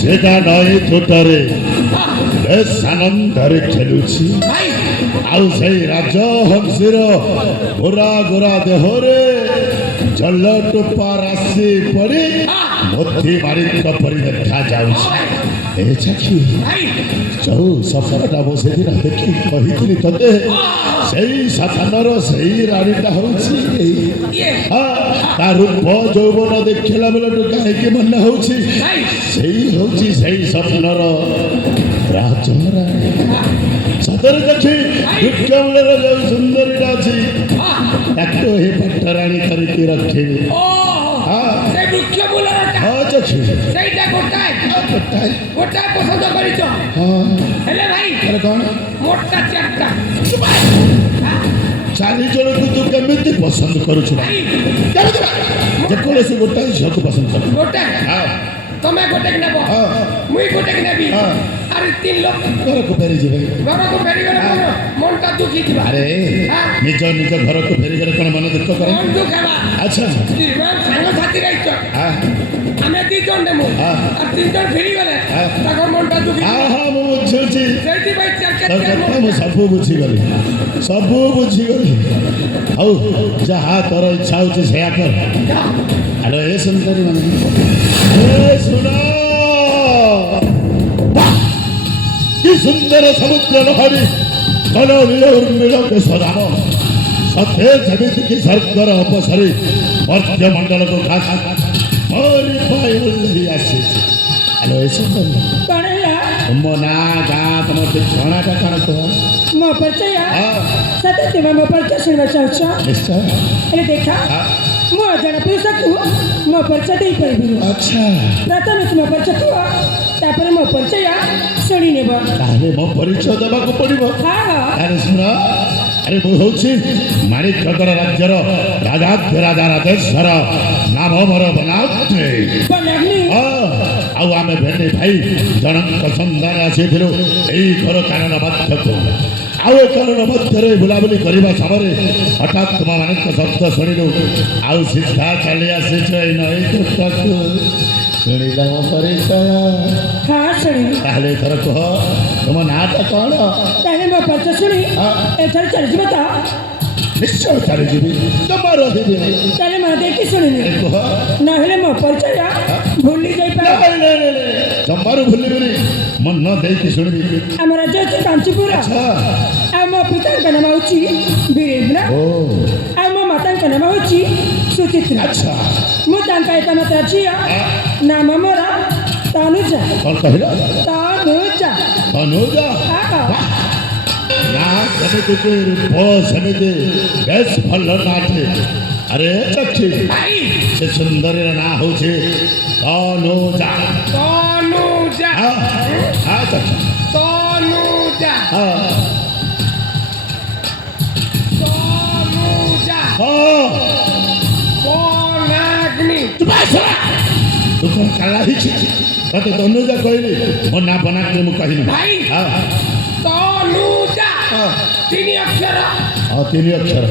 সেটা নয় তোটারে বেশ আনন্দরে খেলুছি ଆଉ ସେଇ ରାଜହଂସୀର ଗୋରା ଗୋରା ଦେହରେ ଜଲ ଟୋପା ରାଶି ପଡ଼ି ମୋତି ମାରିକ ପରି ଦେଖାଯାଉଛି। ଏ ଚାଖି ଯୋଉ ସଫରଟା ମୁଁ ସେଦିନ ଦେଖି କହିଥିଲି ତତେ ସେଇ ସାଥାନର ସେଇ ରାଣୀଟା ହଉଛି ତା ରୂପ ଯୌବନ ଦେଖିଲା ବେଳଠୁ କାହିଁକି ମନେ ହଉଛି ସେଇ ହଉଛି ସେଇ ସ୍ୱପ୍ନର ରାଜରାଣୀ। ସତରେ ଦେଖି ବୃକ୍ଷମୂଳର ଯୋଉ ସୁନ୍ଦରୀଟା ଅଛି ତାକୁ ଏ ପାଟରାଣୀ କରିକି ରଖିବି। ଚାରି ଜଣକୁ ତୁ କେମିତି ପସନ୍ଦ କରୁଛୁ? ଯେକୌଣସି ଗୋଟାଏ ଝିଅକୁ ପସନ୍ଦ କର। ତମେ ଗୋଟେ ନେବ ମୁଇଁ ଗୋଟେ ନେବି ଆରେ ତିନି ଲୋକ ଘରକୁ ଫେରିଯିବେ। ଘରକୁ ଫେରିଗଲେ ମନଟା ଦୁଃଖୀ ଯିବା। ଆରେ ନିଜ ନିଜ ଘରକୁ ଫେରିଗଲେ କଣ ମନ ଦୁଃଖ କରେ? ମନ ଦୁଃଖ ହେବା। ଆଚ୍ଛା ସାଙ୍ଗସାଥି ରହିଛ ଆମେ ଦି ଜଣ ନେମୁ আর তিন জন ফেরিগলে তাকর মনটা দুঃখী। ମୁଁ ବୁଝୁଛି ସେଇଥିପାଇଁ ମୁଁ ସବୁ ବୁଝିଗଲି ସବୁ ବୁଝିଗଲି। ହଉ ଯାହା ତୋର ଇଚ୍ଛା ହଉଛି ସେଇଆ କର। ଆରେ ଏ ସୁନ୍ଦରୀ ମାନେ ଶୁଣ କି ସୁନ୍ଦର ସମୁଦ୍ର ଲହରୀ କଲ ଉର୍ମିଳ କେଶରାମ ସତେ ଯେମିତିକି ସ୍ୱର୍ଗର ଅପସରି ମର୍ତ୍ତ୍ୟମଣ୍ଡଳକୁ ମୋରି ପାଇଁ ଓହ୍ଲେଇ ଆସିଛି। ଆଲୋ ଏ ସୁନ୍ଦରୀ ମୋ ନାଁ ଗାଁ ତମ ଠିକଣାଟା କ'ଣ କୁହ? ମୋ ପରିଚୟ ସତେ ତୁମେ ମୋ ପରିଚୟ ଶୁଣିବାକୁ ଚାହୁଁଛ? ନିଶ୍ଚୟ। ହେଲେ ଦେଖା ମୁଁ ଅଜଣା ପୁରୁଷକୁ ମୋ ପରିଚୟ ଦେଇପାରିବି। ଆଚ୍ଛା ପ୍ରଥମେ ତୁମ ପରିଚୟ କୁହ ତାପରେ ମୋ ପରିଚୟ ଶୁଣି ନେବ। ତାହେଲେ ମୋ ପରିଚୟ ଦେବାକୁ ପଡ଼ିବ। ଆରେ ଶୁଣ ଆରେ ମୁଁ ହେଉଛି ମାଣିକଗଡ଼ ରାଜ୍ୟର ରାଜାଧିରାଜ ରାଜେଶ୍ୱର ନାମ ମୋର ବନାଗ୍ନି। ଆଉ ଆମେ ଭେଣ୍ଡି ଭାଇ ଜଣଙ୍କ ସନ୍ଧାନ ଆସିଥିଲୁ ଏଇ ଘର କାରଣ ମଧ୍ୟକୁ। ଆଉ ଏ କାରଣ ମଧ୍ୟରେ ବୁଲାବୁଲି କରିବା ସମୟରେ ହଠାତ୍ ତୁମମାନଙ୍କ ଶବ୍ଦ ଶୁଣିଲୁ ଆଉ ସିଧା ଚାଲି ଆସିଛ ଏଇ ନଈ ତୁଠକୁ। ଶୁଣିଲ ମୋ ପରିଚୟ ହଁ ଶୁଣିଲି ତାହେଲେ ଏଥର କୁହ ତୁମ ନାଁଟା କ'ଣ? ତାହେଲେ ମୋ ପରିଚୟ ଶୁଣି ଏଠାରେ ଚାଲିଯିବ ତ ନିଶ୍ଚୟ ଚାଲିଯିବି ଜମା ରହିବିନି। ତାହେଲେ ମନ ଦେଇକି ଶୁଣିନି କୁହ ନହେଲେ ମୋ ପରିଚୟ ଭୁଲି ଯାଇପାରେ ଜମାରୁ ଭୁଲିବିନି ମନ ଦେଇକି ଶୁଣିବି। ଆମ ରାଜ୍ୟ ଅଛି କାଞ୍ଚିପୁର ଆଚ୍ଛା ଆଉ ମୋ ପିତାଙ୍କ ନାମ ହେଉଛି ବୀରେନ୍ଦ୍ର ଓ ଆଉ ମୋ ମାତାଙ୍କ ନାମ ହେଉଛି ସୁଚିତ୍ରା ଆଚ୍ଛା ମୁଁ ତାଙ୍କ ଏକମାତ୍ର ଝିଅ ନାମ ମୋର ତନୁଜା କ'ଣ କହିଲ? ତନୁଜା ଅନୁଜା ନା ସେମିତି ରୂପ ସେମିତି ବେଶ ଭଲ ନାଟେ। ଆରେ ଚକ୍ଷି ଭାଇ ସେ ସୁନ୍ଦରୀର ନାଁ ହଉଛି ତନୁଜା। ତନୁଜା ଚକ୍ଷି ତନୁଜା ତନୁଜା ବନାଗ୍ନି ତୁ କ'ଣ କାଲା ହେଇଛି? ତତେ ତନୁଜା କହିଲି ମୋ ନାଁ ବନାଗ୍ନି ମୁଁ କହିଲି। ଭାଇ ତନୁଜା ତିନି ଅକ୍ଷର ତିନି ଅକ୍ଷର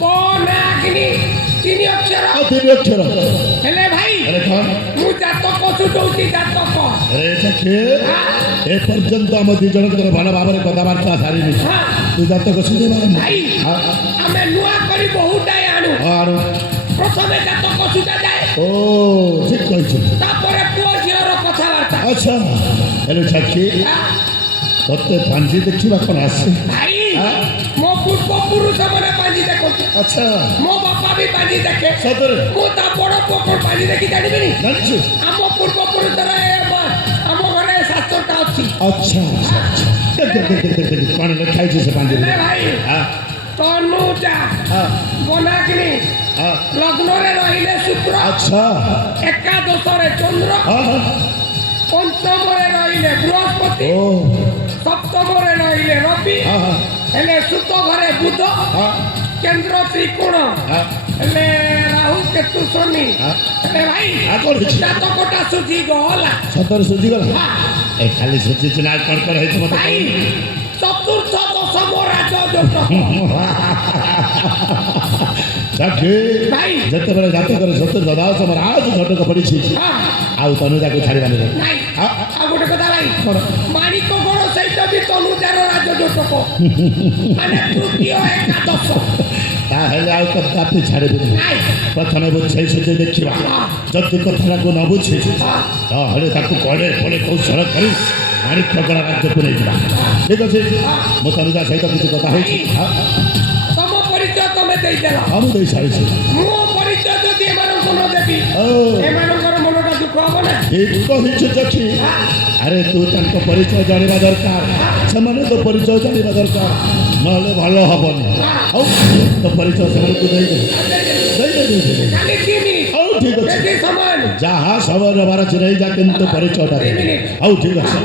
ବନାଗ୍ନି ତିନି ଅକ୍ଷର ତିନି ଅକ୍ଷର ହେଲେ ଭାଇ ଆରେ କ'ଣ ମୁଁ ଜାତକ ସୁଟଉଛି ଜାତକ ଆରେ ଚକ୍ଷି ଏ ପର୍ଯ୍ୟନ୍ତ ଆମ ଦି ଜଣଙ୍କର ଭଲ ଭାବରେ କଥାବାର୍ତ୍ତା ସାରିନି ତୁ ଜାତକ ଶୁଣିବାର ଭାଇ ଆମେ ନୂଆ କରି ବହୁଟାଏ ଆଣୁ ଆଣୁ ପ୍ରଥମେ ଜାତକ ସୁଟା ଯାଏ ଓ ଠିକ କହିଛୁ। ତାପରେ ପୁଅ ଝିଅର କଥାବାର୍ତ୍ତା ଆଚ୍ଛା ହେଲେ ଚକ୍ଷି ତତେ ପାଞ୍ଜି ଦେଖିବା କ'ଣ ଆସେ? ଭାଇ ମୋ ପୂର୍ବ ପୁରୁଷ ମାନେ ପାଞ୍ଜି ଦେଖନ୍ତି ଆଚ୍ଛା ମୋ ବାପା ବି ପାଞ୍ଜି ଦେଖେ ସତରେ ମୁଁ ତା ବଡ଼ ପୁଅ କ'ଣ ପାଞ୍ଜି ଦେଖି ଜାଣିବିନି ଜାଣିଛୁ? ଆମ ପୂର୍ବ ପୁରୁଷର ଆମ ଘରେ ଶାସ୍ତ୍ରଟା ଅଛି ଆଚ୍ଛା ଆଚ୍ଛା ଆଚ୍ଛା କ'ଣ ଲେଖା ହେଇଛି ସେ ପାଞ୍ଜିରେ? ହେଲେ ଭାଇ ତନୁଜା ବନାଗ୍ନି ଲଗ୍ନରେ ରହିଲେ ଶୁକ୍ର ଆଚ୍ଛା ଏକାଦଶରେ ଚନ୍ଦ୍ର ପଞ୍ଚମରେ ରହିଲେ ବୃହସ୍ପତି ଓ ସପ୍ତମରେ ରହିଲେ ରବି ହେଲେ ସୁତ ଘରେ ବୁଧ କେନ୍ଦ୍ର ତ୍ରିକୋଣ ହେଲେ ରାହୁ କେତୁ ଶନି ହେଲେ ଭାଇ ଜାତକଟା ସୁଝି ଗଲା ସତରେ ସୁଝିଗଲା? ଏ ଖାଲି ସୁଝିଛୁ ନା କ'ଣ କ'ଣ ହେଇଛି ମତେ ଭାଇ ଚତୁର୍ଥ ଦଶମ ରାଜ ଚାକ୍ଷି ଭାଇ ଯେତେବେଳେ ଜାତକରେ ସତରେ ଦଦାସମ ରାଜ ଝଟକ ପଡ଼ିଛି ଆଉ ତନୁଜାକୁ ଛାଡ଼ିବାନି ନାଇଁ ଆଉ ଗୋଟେ କଥା ଭାଇ ମାଣିକ ଗଡ଼ ସହିତ ବି ତନୁଜାର ରାଜ ଯୋଟକ ମାନେ ତୃତୀୟ ଏକାଦଶ ତାହେଲେ ଆଉ କଦାପି ଛାଡ଼ିବିନି। ପ୍ରଥମେ ବୁଝେଇ ସୁଝେଇ ଦେଖିବା ଯଦି କଥାଟାକୁ ନ ବୁଝି ତାହେଲେ ତାକୁ କଡ଼େ ପଡ଼େ କୌଶଳ କରି ମାଣିକ୍ୟଗଡ଼ ରାଜ୍ୟକୁ ନେଇଯିବା। ଠିକ ଅଛି ମୁଁ ତନୁଜା ସହିତ କିଛି କଥା ହେଉଛି ତମ ପରିଚୟ ତମେ ଦେଇଦେଲ ମୁଁ ଦେଇ ସାରିଛି। ମୋ ପରିଚୟ ଯଦି ଏମାନଙ୍କୁ ନ ଦେବି ଏମାନଙ୍କର ମନଟା ଦୁଃଖ ହବ ନା ଠିକ କହିଛୁ ଚକ୍ଷି। ଆରେ ତୁ ତାଙ୍କ ପରିଚୟ ଜାଣିବା ଦରକାର ସେମାନେ ତ ପରିଚୟ ଜାଣିବା ଦରକାର ନହେଲେ ଭଲ ହବନି। ହଉ ତ ପରିଚୟ ସେମାନଙ୍କୁ ଦେଇଦେ ଖାଲି 3 ମିନିଟ୍ ହଉ ଠିକ ଅଛି ବେଶୀ ସମୟ ଯାହା ସମୟ ନେବାର ଅଛି ନେଇଯା କିନ୍ତୁ ପରିଚୟଟା ହଉ ଠିକ ଅଛି।